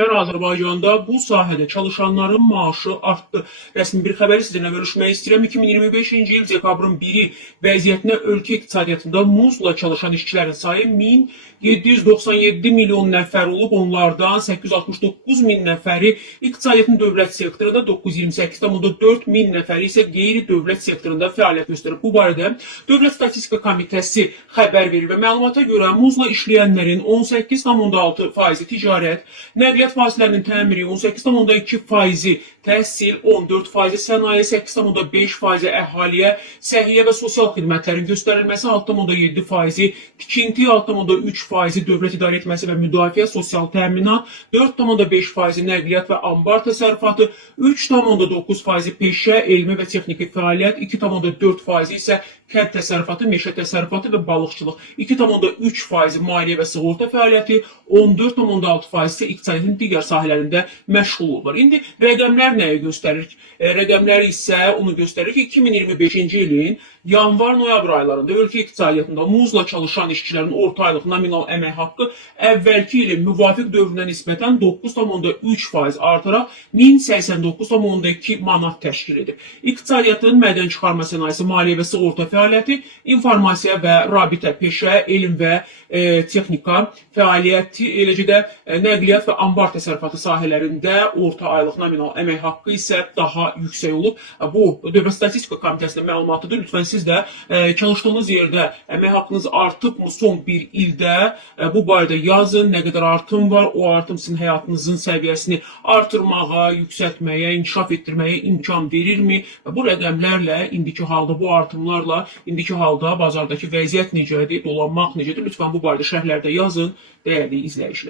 Yəni Azərbaycanda bu sahədə çalışanların maaşı artdı. Rəsmi bir xəbəri sizinlə bölüşmək istəyirəm. 2025-ci il dekabrın 1-i vəziyyətinə ölkə iqtisadiyyatında muzla çalışan işçilərin sayı 1797 milyon nəfər olub. Onlardan 869 min nəfəri iqtisadiyyatın dövlət sektorunda, 928,4 min nəfəri isə qeyri-dövlət sektorunda fəaliyyət göstərir. Bu barədə Dövlət Statistika Komitəsi xəbər verir və məlumata görə muzla işləyənlərin 18,6% ticarət, nəqliyyat vasitələrinin təmiri 18,2%, təhsil 14%, sənaye 8,5%, əhaliyə səhiyyə və sosial xidmətlərin göstərilməsi 6,7%, tikinti 6,3%, dövlət idarə etməsi və müdafiə, sosial təminat 4,5%, nəqliyyat və ambar təsərrüfatı 3,9%, peşə, elmi və texniki fəaliyyət 2,4% isə kənd təsərrüfatı, meşə təsərrüfatı və balıqçılıq 2,3%, maliyyə və sığorta fəaliyyəti 14,6% isə iqtisadiyyatın digər sahələrində məşğul olur. İndi rəqəmlər nəyi göstərir? Rəqəmlər isə onu göstərir ki, 2025-ci ilin yanvar-noyabr aylarında ölkə iqtisadiyyatında muzla çalışan işçilərin orta aylıq nominal əmək haqqı əvvəlki ilin müvafiq dövrünə nisbətən 9,3% artaraq 1089,2 manat təşkil edir. İqtisadiyyatın mədən çıxarma sənayesi, maliyyə və sığorta fəaliyyəti, informasiya və rabitə, peşə, elm və texnika fəaliyyəti, eləcə də nəqliyyat və ambar təsərrüfatı sahələrində orta aylıq nominal əmək haqqı isə daha yüksək olub. Bu Dövlət Statistika Komitəsinin məlumatıdır. Lütfən siz də çalışdığınız yerdə əmək haqqınız artıbmı son bir ildə bu barədə yazın. Nə qədər artım var, o artım sizin həyatınızın səviyyəsini artırmağa, yüksəltməyə, inkişaf etdirməyə imkan verirmi? Bu rəqəmlərlə, indiki halda bu artımlarla, indiki halda bazardakı vəziyyət necədir, dolanmaq necədir? Lütfən bu barədə şərhlərdə yazın, dəyərli izləyicilər.